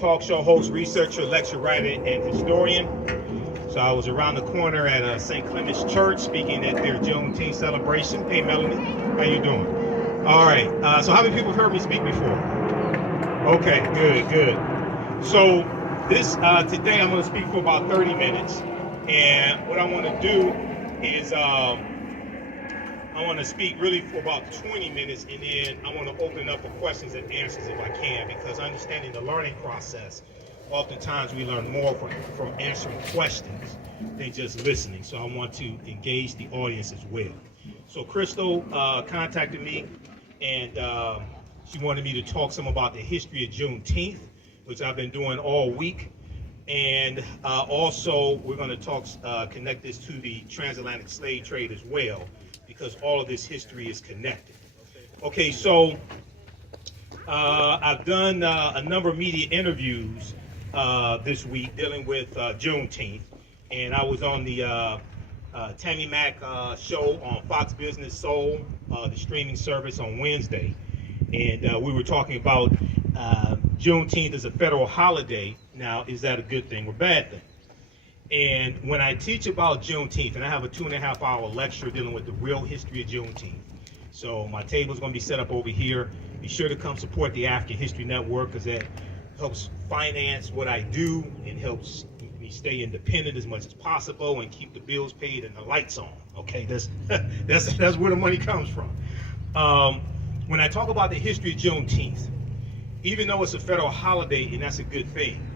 talk show host, researcher, lecturer, writer, and historian. So I was around the corner at St. Clement's Church speaking at their Juneteenth celebration. Hey, Melanie, how you doing? All right. So how many people have heard me speak before? Okay, good. So this today I'm going to speak for about 30 minutes, and what I want to do is I want to speak really for about 20 minutes, and then I want to open up for questions and answers if I can, because understanding the learning process, oftentimes we learn more from answering questions than just listening. So I want to engage the audience as well. So Crystal contacted me, and she wanted me to talk some about the history of Juneteenth, which I've been doing all week. And also we're going to talk, connect this to the transatlantic slave trade as well, because all of this history is connected. Okay, so I've done a number of media interviews this week dealing with Juneteenth, and I was on the Tammy Mack show on Fox Business Soul, the streaming service, on Wednesday, and we were talking about Juneteenth as a federal holiday. Now, is that a good thing or bad thing? And when I teach about Juneteenth, and I have a 2.5-hour lecture dealing with the real history of Juneteenth. So my table is going to be set up over here. Be sure to come support the African History Network, because that helps finance what I do and helps me stay independent as much as possible and keep the bills paid and the lights on. Okay, that's where the money comes from. When I talk about the history of Juneteenth, even though it's a federal holiday, and that's a good thing,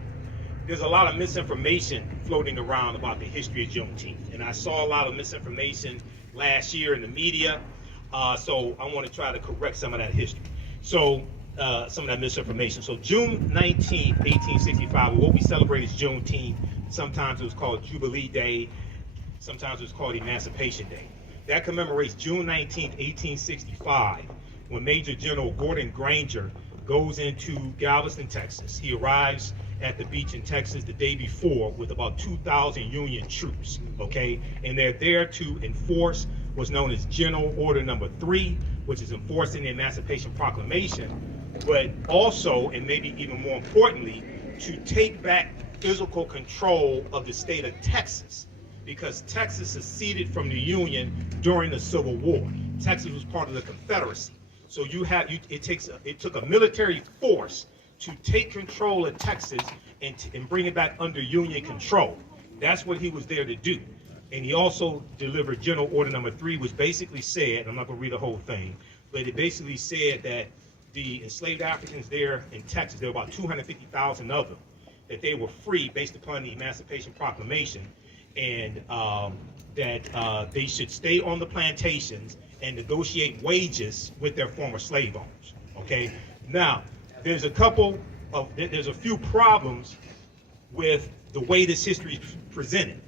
there's a lot of misinformation floating around about the history of Juneteenth. And I saw a lot of misinformation last year in the media, so I want to try to correct some of that history. So, some of that misinformation. So June 19th, 1865, what we celebrate is Juneteenth. Sometimes it was called Jubilee Day. Sometimes it was called Emancipation Day. That commemorates June 19th, 1865, when Major General Gordon Granger goes into Galveston, Texas. He arrives at the beach in Texas the day before with about 2,000 Union troops, okay? And they're there to enforce what's known as General Order Number 3, which is enforcing the Emancipation Proclamation, but also, and maybe even more importantly, to take back physical control of the state of Texas, because Texas seceded from the Union during the Civil War. Texas was part of the Confederacy. So it took a military force to take control of Texas and bring it back under Union control. That's what he was there to do. And he also delivered General Order Number 3, which basically said, and I'm not going to read the whole thing, but it basically said that the enslaved Africans there in Texas, there were about 250,000 of them, that they were free based upon the Emancipation Proclamation, and that they should stay on the plantations and negotiate wages with their former slave owners. Okay, now there's a few problems with the way this history is presented.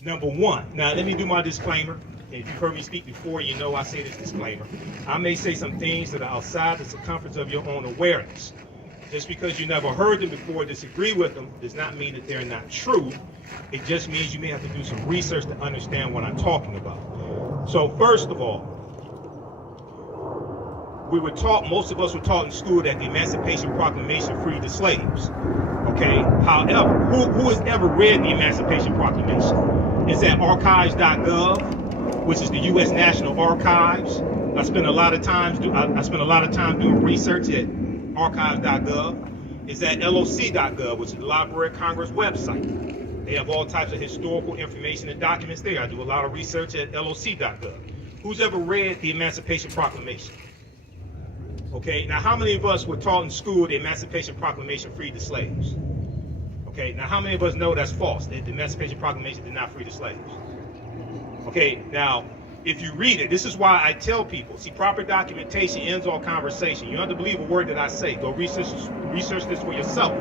Number one, now let me do my disclaimer. If you've heard me speak before, you know I say this disclaimer. I may say some things that are outside the circumference of your own awareness. Just because you never heard them before or disagree with them does not mean that they're not true. It just means you may have to do some research to understand what I'm talking about. So first of all, most of us were taught in school that the Emancipation Proclamation freed the slaves. Okay, however, who has ever read the Emancipation Proclamation? It's at archives.gov, which is the U.S. National Archives. I spent a lot of time doing research at archives.gov. It's at loc.gov, which is the Library of Congress website. They have all types of historical information and documents there. I do a lot of research at loc.gov. Who's ever read the Emancipation Proclamation? Okay, now how many of us were taught in school the Emancipation Proclamation freed the slaves? Okay, now how many of us know that's false, that the Emancipation Proclamation did not free the slaves? Okay, now if you read it, this is why I tell people, see, proper documentation ends all conversation. You don't have to believe a word that I say. Go research this for yourself.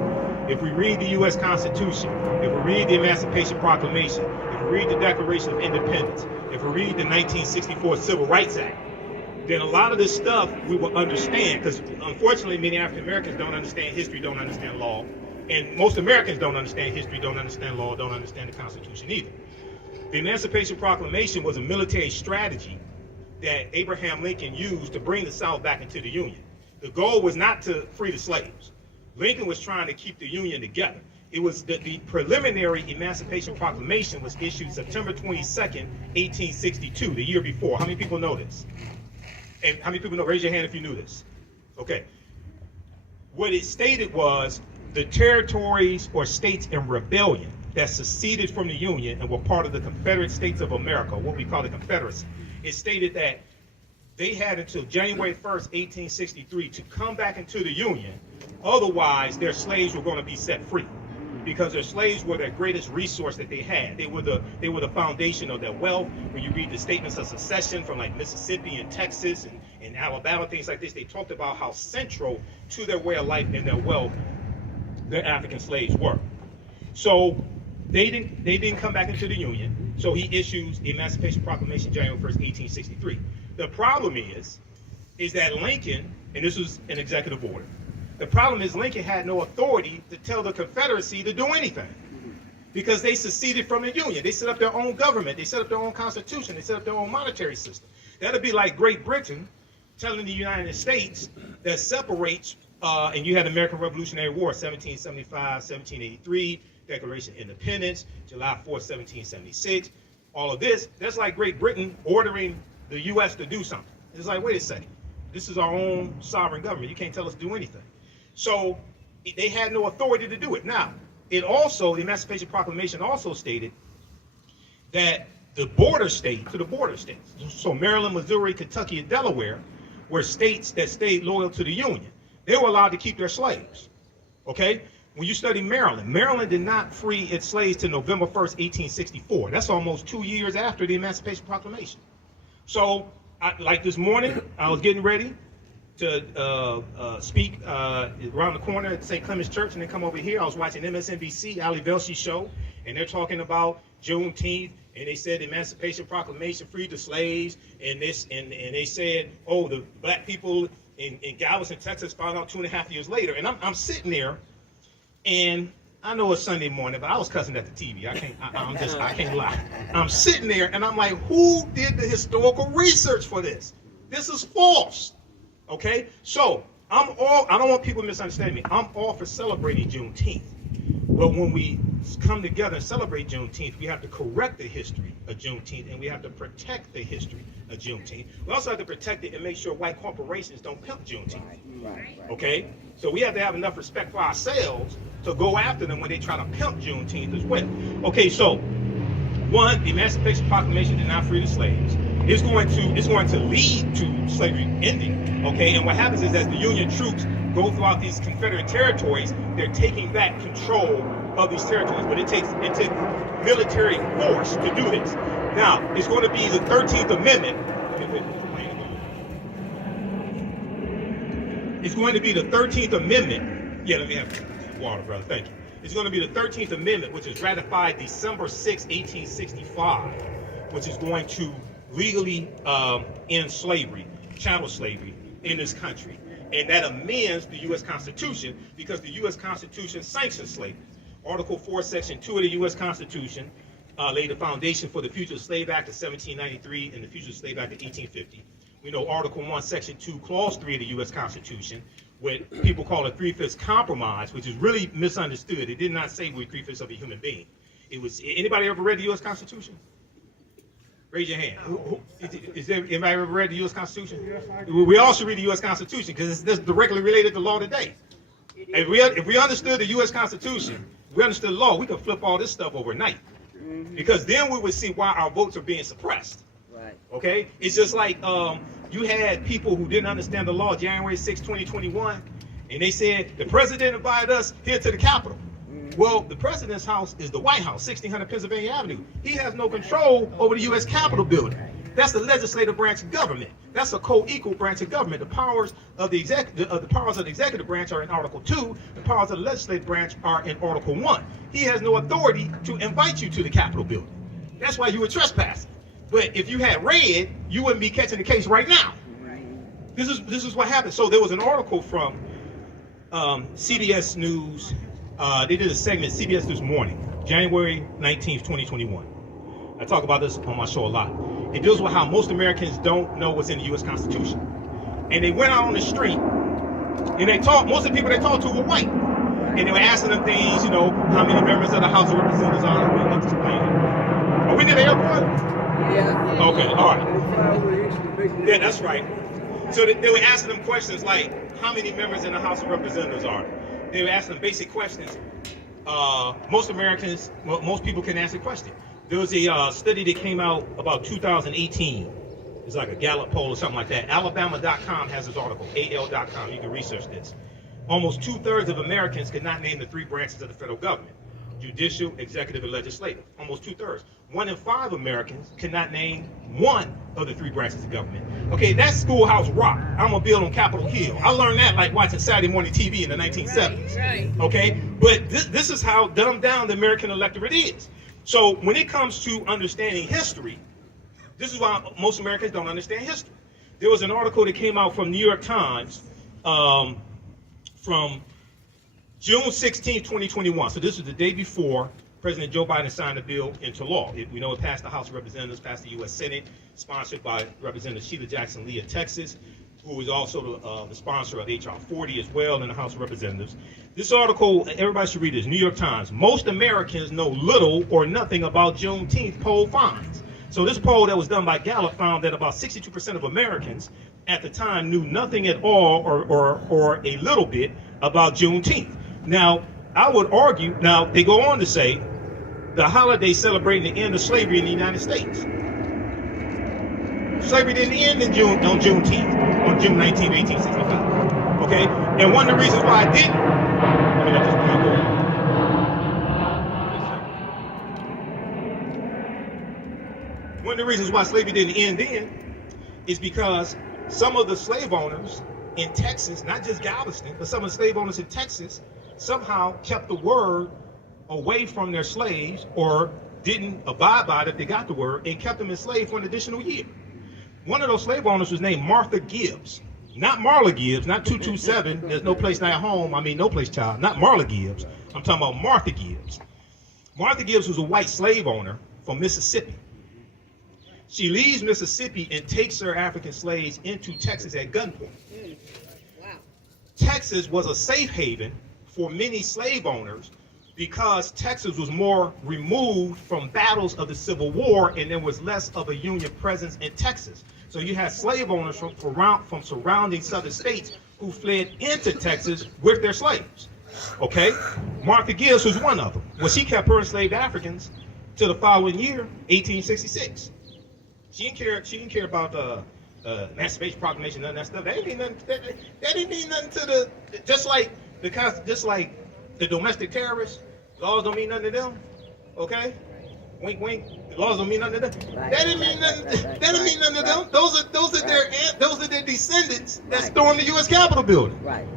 If we read the U.S. Constitution, if we read the Emancipation Proclamation, if we read the Declaration of Independence, if we read the 1964 Civil Rights Act, then a lot of this stuff we will understand, because unfortunately many African Americans don't understand history, don't understand law, and most Americans don't understand history, don't understand law, don't understand the Constitution either. The Emancipation Proclamation was a military strategy that Abraham Lincoln used to bring the South back into the Union. The goal was not to free the slaves. Lincoln was trying to keep the Union together. It was the preliminary Emancipation Proclamation was issued September 22nd, 1862, the year before. How many people know this? And how many people know? Raise your hand if you knew this. Okay. What it stated was the territories or states in rebellion that seceded from the Union and were part of the Confederate States of America, what we call the Confederacy. It stated that they had until January 1st, 1863 to come back into the Union. Otherwise, their slaves were going to be set free, because their slaves were their greatest resource that they had. They were the foundation of their wealth. When you read the statements of secession from like Mississippi and Texas and Alabama, things like this, they talked about how central to their way of life and their wealth their African slaves were. So they didn't come back into the Union. So he issues the Emancipation Proclamation January 1st, 1863. The problem is that Lincoln, and this was an executive order, the problem is Lincoln had no authority to tell the Confederacy to do anything, because they seceded from the Union. They set up their own government. They set up their own constitution. They set up their own monetary system. That'd be like Great Britain telling the United States that separates, and you had the American Revolutionary War, 1775, 1783, Declaration of Independence, July 4th, 1776, all of this. That's like Great Britain ordering the U.S. to do something. It's like, wait a second. This is our own sovereign government. You can't tell us to do anything. So they had no authority to do it. Now, it also, the Emancipation Proclamation also stated that the border states, so Maryland, Missouri, Kentucky, and Delaware, were states that stayed loyal to the Union. They were allowed to keep their slaves. Okay? When you study Maryland, Maryland did not free its slaves till November 1st, 1864. That's almost 2 years after the Emancipation Proclamation. So, like this morning, I was getting ready to speak around the corner at St. Clement's Church, and then come over here. I was watching MSNBC, Ali Velshi show, and they're talking about Juneteenth, and they said the Emancipation Proclamation freed the slaves, and this, and they said, oh, the black people in Galveston, Texas, found out 2.5 years later. And I'm sitting there, and I know it's Sunday morning, but I was cussing at the TV. I can't lie. I'm sitting there, and I'm like, who did the historical research for this? This is false. Okay? So, I don't want people to misunderstand me. I'm all for celebrating Juneteenth. But when we come together and celebrate Juneteenth, we have to correct the history of Juneteenth, and we have to protect the history of Juneteenth. We also have to protect it and make sure white corporations don't pimp Juneteenth. Okay? So we have to have enough respect for ourselves to go after them when they try to pimp Juneteenth as well. Okay, so one, the Emancipation Proclamation did not free the slaves. It's going to lead to slavery ending. Okay, and what happens is as the Union troops go throughout these Confederate territories, they're taking back control of these territories. But it takes military force to do this. Now, it's going to be the 13th Amendment. It's going to be the 13th Amendment. Yeah, let me have water, brother. Thank you. It's going to be the 13th Amendment, which is ratified December 6, 1865, which is going to legally end slavery, chattel slavery in this country. And that amends the U.S. Constitution, because the U.S. Constitution sanctions slavery. Article 4, Section 2 of the U.S. Constitution laid the foundation for the Fugitive Slave Act of 1793 and the Fugitive Slave Act of 1850. We know Article 1, Section 2, Clause 3 of the U.S. Constitution, what people call a 3/5 compromise, which is really misunderstood. It did not say we're 3/5 of a human being. It was, anybody ever read the U.S. Constitution? Raise your hand. Is there anybody ever read the U.S. Constitution? Yes, I do. We all should read the U.S. Constitution, because it's directly related to law today. If we understood the U.S. Constitution, we understood law, we could flip all this stuff overnight. Because then we would see why our votes are being suppressed. Right. Okay? It's just like you had people who didn't understand the law January 6, 2021, and they said the president invited us here to the Capitol. Well, the president's house is the White House, 1600 Pennsylvania Avenue. He has no control over the U.S. Capitol building. That's the legislative branch of government. That's a co-equal branch of government. The powers of the executive branch are in Article 2. The powers of the legislative branch are in Article 1. He has no authority to invite you to the Capitol building. That's why you were trespassing. But if you had read, you wouldn't be catching the case right now. This is what happened. So there was an article from CBS News. They did a segment, CBS This Morning, January 19th, 2021. I talk about this on my show a lot. It deals with how most Americans don't know what's in the U.S. Constitution. And they went out on the street, and most of the people they talked to were white. And they were asking them things, how many members of the House of Representatives are. We looked explaining. Are we near the airport? Yeah. Okay, all right. Yeah, that's right. So they were asking them questions like, how many members in the House of Representatives are there? They were asking them basic questions. Most Americans, most people can answer the question. There was a study that came out about 2018. It's like a Gallup poll or something like that. Alabama.com has this article, AL.com. You can research this. Almost 2/3 of Americans could not name the three branches of the federal government: judicial, executive, and legislative. Almost 2/3. 1 in 5 Americans cannot name one of the three branches of government. Okay, that's schoolhouse rock. I'm gonna build on Capitol Hill. I learned that like watching Saturday morning TV in the 1970s. Right. Okay, but this is how dumbed down the American electorate is. So when it comes to understanding history, this is why most Americans don't understand history. There was an article that came out from New York Times from June 16, 2021. So this was the day before President Joe Biden signed the bill into law. We know it passed the House of Representatives, passed the U.S. Senate, sponsored by Representative Sheila Jackson Lee of Texas, who is also the sponsor of H.R. 40 as well in the House of Representatives. This article, everybody should read this, New York Times. Most Americans know little or nothing about Juneteenth, poll finds. So this poll that was done by Gallup found that about 62% of Americans at the time knew nothing at all or a little bit about Juneteenth. Now, I would argue, now they go on to say, the holiday celebrating the end of slavery in the United States. Slavery didn't end on Juneteenth, on June 19, 1865. Okay? And one of the reasons why it didn't, let me let this point go. One of the reasons why slavery didn't end then is because some of the slave owners in Texas, not just Galveston, but some of the slave owners in Texas somehow kept the word away from their slaves or didn't abide by it if they got the word and kept them enslaved for an additional year. One of those slave owners was named Martha Gibbs. Not Marla Gibbs, not 227, there's no place like home, no place child, not Marla Gibbs. I'm talking about Martha Gibbs. Martha Gibbs was a white slave owner from Mississippi. She leaves Mississippi and takes her African slaves into Texas at gunpoint. Wow. Texas was a safe haven for many slave owners because Texas was more removed from battles of the Civil War and there was less of a Union presence in Texas. So you had slave owners from surrounding southern states who fled into Texas with their slaves. Okay? Martha Gibbs was one of them. Well, she kept her enslaved Africans to the following year, 1866. She didn't care about the Emancipation Proclamation, none of that stuff. That didn't mean nothing to the, just like the domestic terrorists, laws don't mean nothing to them. Okay? Wink, wink. The laws don't mean nothing to them. Right. That didn't mean nothing. That didn't mean nothing to them. Those are their descendants that stormed the U.S. Capitol building. Right.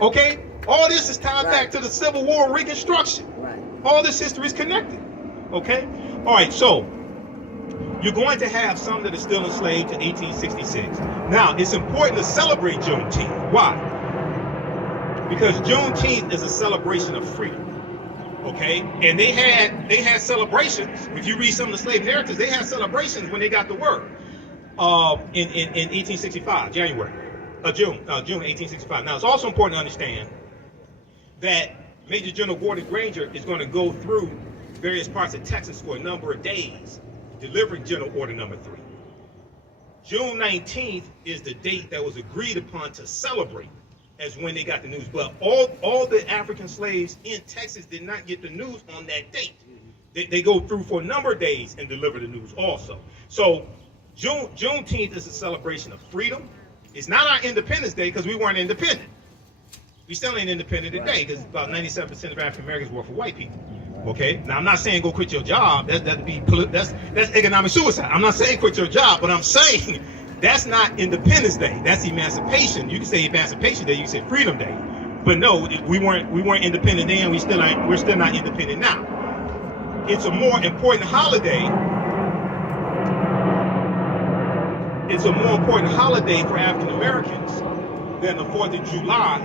Okay? All this is tied back to the Civil War, Reconstruction. Right. All this history is connected. Okay? All right. So you're going to have some that are still enslaved to 1866. Now, it's important to celebrate Juneteenth. Why? Because Juneteenth is a celebration of freedom. Okay, and they had celebrations. If you read some of the slave narratives, they had celebrations when they got the word in 1865, June 1865. Now, it's also important to understand that Major General Gordon Granger is going to go through various parts of Texas for a number of days, delivering General Order Number 3. June 19th is the date that was agreed upon to celebrate as when they got the news. But all the African slaves in Texas did not get the news on that date. They go through for a number of days and deliver the news also. So Juneteenth is a celebration of freedom. It's not our Independence Day because we weren't independent. We still ain't independent today because about 97% of African Americans work for white people. Okay. Now I'm not saying go quit your job. That's economic suicide. I'm not saying quit your job, but I'm saying that's not Independence Day. That's Emancipation. You can say Emancipation Day. You can say Freedom Day. But no, we weren't independent then. We're still not independent now. It's a more important holiday. It's a more important holiday for African Americans than the 4th of July,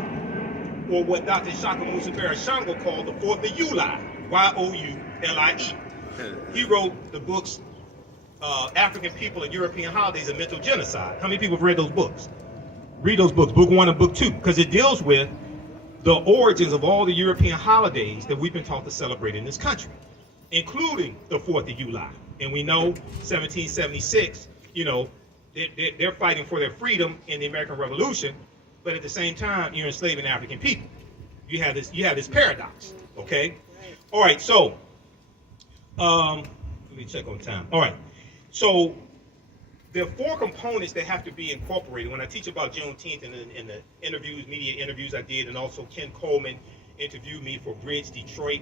or what Dr. Shaka Musa Barashango called the 4th of July, Y-O-U-L-I-E. He wrote the books African People and European Holidays and Mental Genocide. How many people have read those books? Read those books, book 1 and book 2, because it deals with the origins of all the European holidays that we've been taught to celebrate in this country, including the 4th of July. And we know 1776, you know, they're fighting for their freedom in the American Revolution, but at the same time, you're enslaving African people. You have this paradox, okay? All right, so, let me check on time. All right, so there are 4 components that have to be incorporated. When I teach about Juneteenth in the interviews, media interviews I did, and also Ken Coleman interviewed me for Bridge Detroit.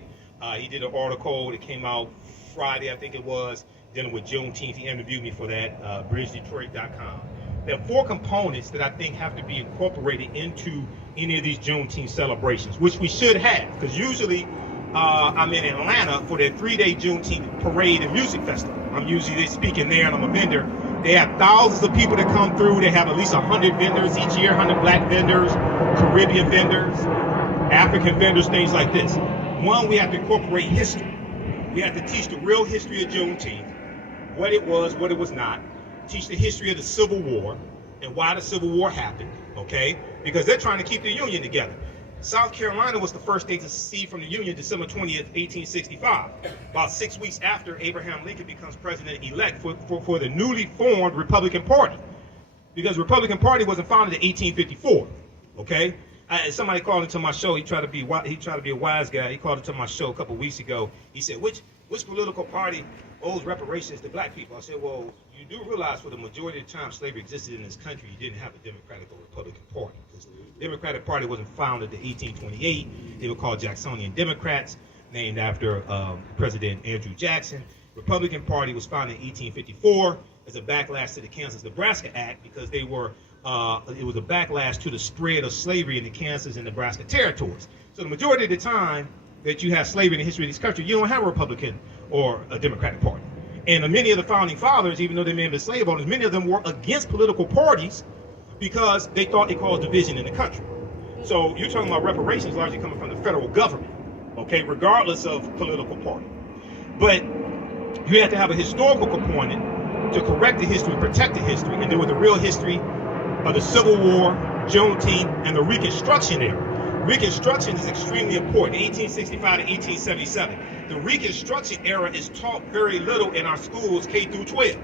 He did an article that came out Friday, I think it was, dealing with Juneteenth. He interviewed me for that, bridgedetroit.com. There are 4 components that I think have to be incorporated into any of these Juneteenth celebrations, which we should have, because usually I'm in Atlanta for their 3-day Juneteenth parade and music festival. I'm usually speaking there, and I'm a vendor. They have thousands of people that come through. They have at least 100 vendors each year, 100 black vendors, Caribbean vendors, African vendors, things like this. One, we have to incorporate history. We have to teach the real history of Juneteenth, what it was not. Teach the history of the Civil War and why the Civil War happened, okay? Because they're trying to keep the Union together. South Carolina was the first state to secede from the Union December 20th, 1865, about 6 weeks after Abraham Lincoln becomes president-elect for the newly formed Republican Party. Because the Republican Party wasn't founded in 1854, okay? Somebody called into my show. He tried to be a wise guy. He called into my show a couple weeks ago. He said, which political party owes reparations to black people? I said, well, you do realize for the majority of the time slavery existed in this country, you didn't have a Democratic or Republican Party. Because the Democratic Party wasn't founded in 1828. They were called Jacksonian Democrats, named after President Andrew Jackson. Republican Party was founded in 1854 as a backlash to the Kansas-Nebraska Act, because they were it was a backlash to the spread of slavery in the Kansas and Nebraska territories. So the majority of the time that you have slavery in the history of this country, you don't have a Republican or a Democratic Party. And many of the founding fathers, even though they may have been slave owners, many of them were against political parties because they thought it caused division in the country. So you're talking about reparations largely coming from the federal government, okay, regardless of political party. But you have to have a historical component to correct the history, protect the history, and deal with the real history of the Civil War, Juneteenth, and the Reconstruction Era. Reconstruction is extremely important, 1865 to 1877. The Reconstruction Era is taught very little in our schools, K through 12.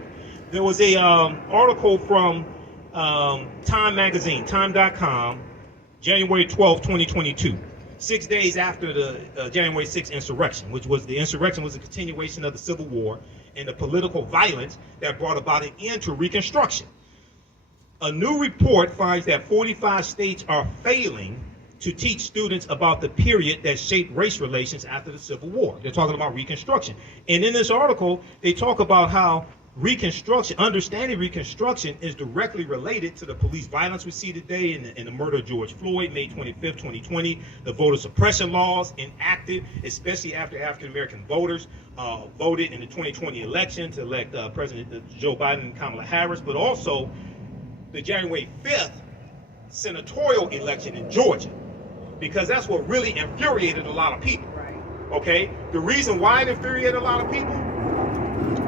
There was a article from Time magazine, time.com, January 12, 2022, 6 days after the January 6th insurrection, the insurrection was a continuation of the Civil War and the political violence that brought about an end to Reconstruction. A new report finds that 45 states are failing to teach students about the period that shaped race relations after the Civil War. They're talking about Reconstruction. And in this article, they talk about how Reconstruction, understanding Reconstruction, is directly related to the police violence we see today in the murder of George Floyd, May 25th, 2020, the voter suppression laws enacted, especially after African-American voters voted in the 2020 election to elect President Joe Biden and Kamala Harris, but also the January 5th senatorial election in Georgia, because that's what really infuriated a lot of people. Right. Okay? The reason why it infuriated a lot of people,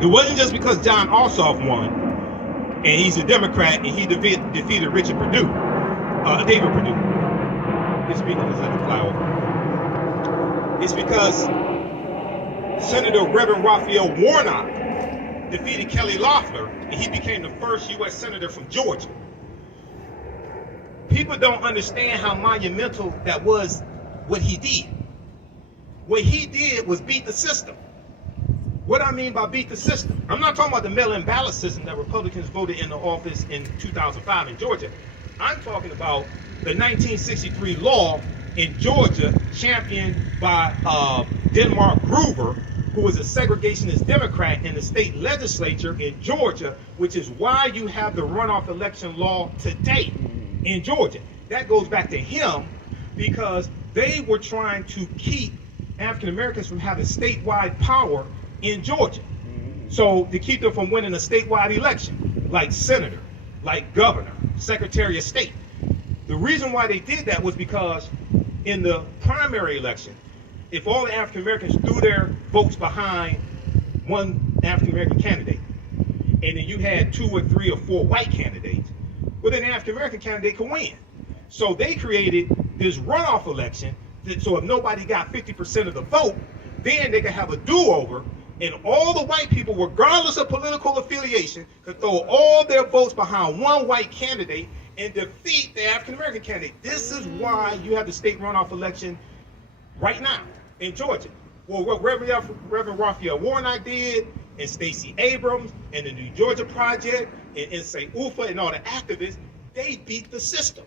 it wasn't just because John Ossoff won, and he's a Democrat, and he defeated David Perdue. His speaking is at the flyover. It's because Senator Reverend Raphael Warnock defeated Kelly Loeffler, and he became the first U.S. Senator from Georgia. People don't understand how monumental that was, what he did. What he did was beat the system. What I mean by beat the system, I'm not talking about the mail-in ballot system that Republicans voted into office in 2005 in Georgia. I'm talking about the 1963 law in Georgia championed by Denmark Groover, who was a segregationist Democrat in the state legislature in Georgia, which is why you have the runoff election law today in Georgia. That goes back to him, because they were trying to keep African Americans from having statewide power in Georgia. So to keep them from winning a statewide election, like senator, like governor, secretary of state. The reason why they did that was because in the primary election, if all the African Americans threw their votes behind one African American candidate, and then you had 2 or 3 or 4 white candidates, well, then the African American candidate could win. So they created this runoff election, so if nobody got 50% of the vote, then they could have a do-over, and all the white people, regardless of political affiliation, could throw all their votes behind one white candidate and defeat the African-American candidate. This is why you have the state runoff election right now in Georgia. Well, what Reverend Raphael Warnock did, and Stacey Abrams, and the New Georgia Project, and St. Ufa, and all the activists, they beat the system.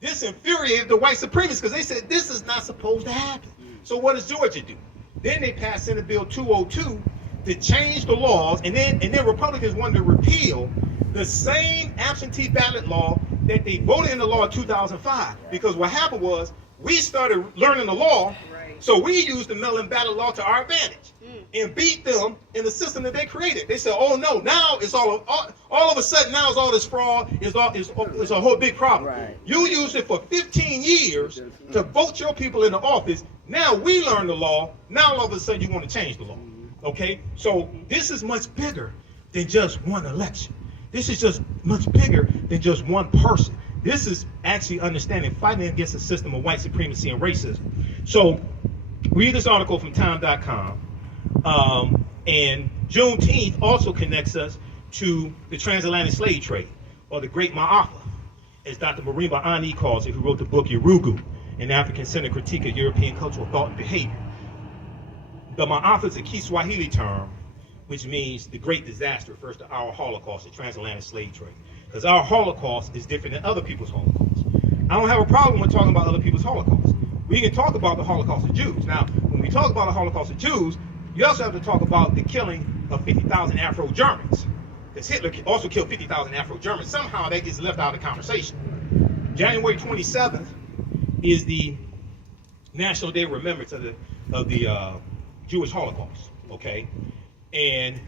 This infuriated the white supremacists because they said this is not supposed to happen. So what does Georgia do? Then they passed Senate Bill 202 to change the laws, and then Republicans wanted to repeal the same absentee ballot law that they voted in the law in 2005. Because what happened was we started learning the law, so we used the mail-in ballot law to our advantage and beat them in the system that they created. They said, "Oh no, now it's all of a sudden now it's all this fraud. It's a whole big problem. Right. You used it for 15 years to vote your people into office. Now we learn the law. Now all of a sudden you want to change the law." Okay, so this is much bigger than just one election. This is just much bigger than just one person. This is actually understanding fighting against a system of white supremacy and racism. So read this article from time.com. And Juneteenth also connects us to the transatlantic slave trade, or the Great Ma'afa, as Dr. Marimba Ani calls it, who wrote the book Yurugu, an African-centered critique of European cultural thought and behavior. The Ma'afa is a Kiswahili term, which means the great disaster, refers to our Holocaust, the transatlantic slave trade. Because our Holocaust is different than other people's Holocaust. I don't have a problem with talking about other people's Holocaust. We can talk about the Holocaust of Jews. Now, when we talk about the Holocaust of Jews, you also have to talk about the killing of 50,000 Afro-Germans. Because Hitler also killed 50,000 Afro-Germans. Somehow that gets left out of the conversation. January 27th is the National Day of Remembrance of the Jewish Holocaust, okay? And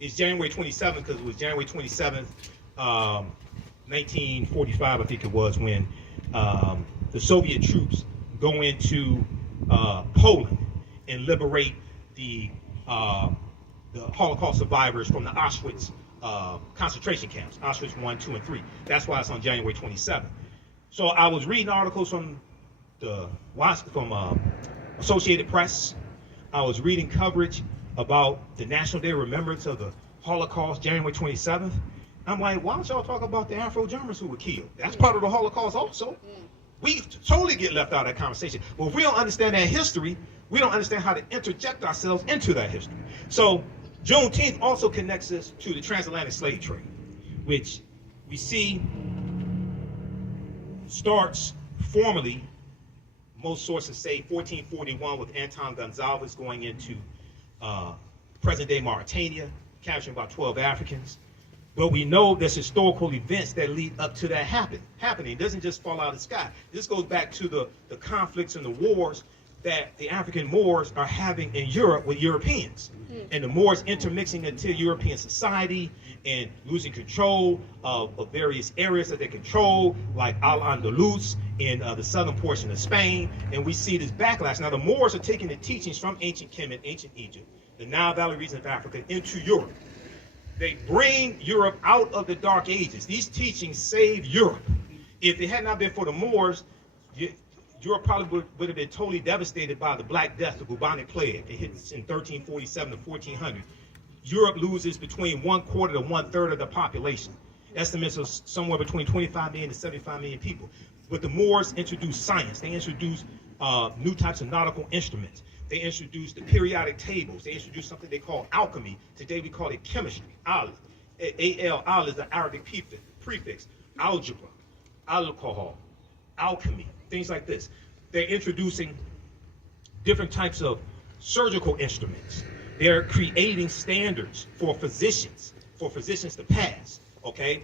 it's January 27th because it was January 27th, 1945, I think it was, when the Soviet troops go into Poland and liberate the Holocaust survivors from the Auschwitz concentration camps, Auschwitz 1, 2, and 3. That's why it's on January 27th. So I was reading articles from Associated Press. I was reading coverage about the National Day of Remembrance of the Holocaust, January 27th. I'm like, why don't y'all talk about the Afro-Germans who were killed? That's part of the Holocaust also. We totally get left out of that conversation. But if we don't understand that history, we don't understand how to interject ourselves into that history. So Juneteenth also connects us to the transatlantic slave trade, which we see starts formally, most sources say 1441, with Anton Gonzalez going into present-day Mauritania, capturing about 12 Africans. But we know there's historical events that lead up to that happening. It doesn't just fall out of the sky. This goes back to the conflicts and the wars that the African Moors are having in Europe with Europeans. And the Moors intermixing into European society and losing control of various areas that they control, like Al-Andalus in the southern portion of Spain. And we see this backlash. Now the Moors are taking the teachings from ancient Kemet, ancient Egypt, the Nile Valley region of Africa, into Europe. They bring Europe out of the Dark Ages. These teachings saved Europe. If it had not been for the Moors, Europe probably would have been totally devastated by the Black Death, the bubonic plague. It hits in 1347 to 1400. Europe loses between 1/4 to 1/3 of the population. Estimates of somewhere between 25 million to 75 million people. But the Moors introduced science. They introduced new types of nautical instruments. They introduced the periodic tables. They introduced something they call alchemy. Today we call it chemistry. Al is the Arabic prefix. Algebra, alcohol, alchemy, things like this. They're introducing different types of surgical instruments. They're creating standards for physicians to pass, okay?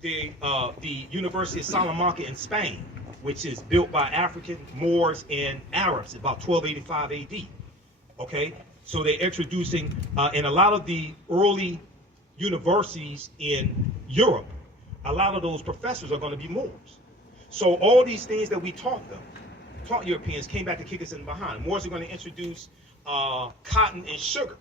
The University of Salamanca in Spain, which is built by African, Moors, and Arabs, about 1285 AD, okay? So they're introducing, in a lot of the early universities in Europe, a lot of those professors are going to be Moors. So all these things that we taught Europeans came back to kick us in behind. Moors are going to introduce cotton and sugar.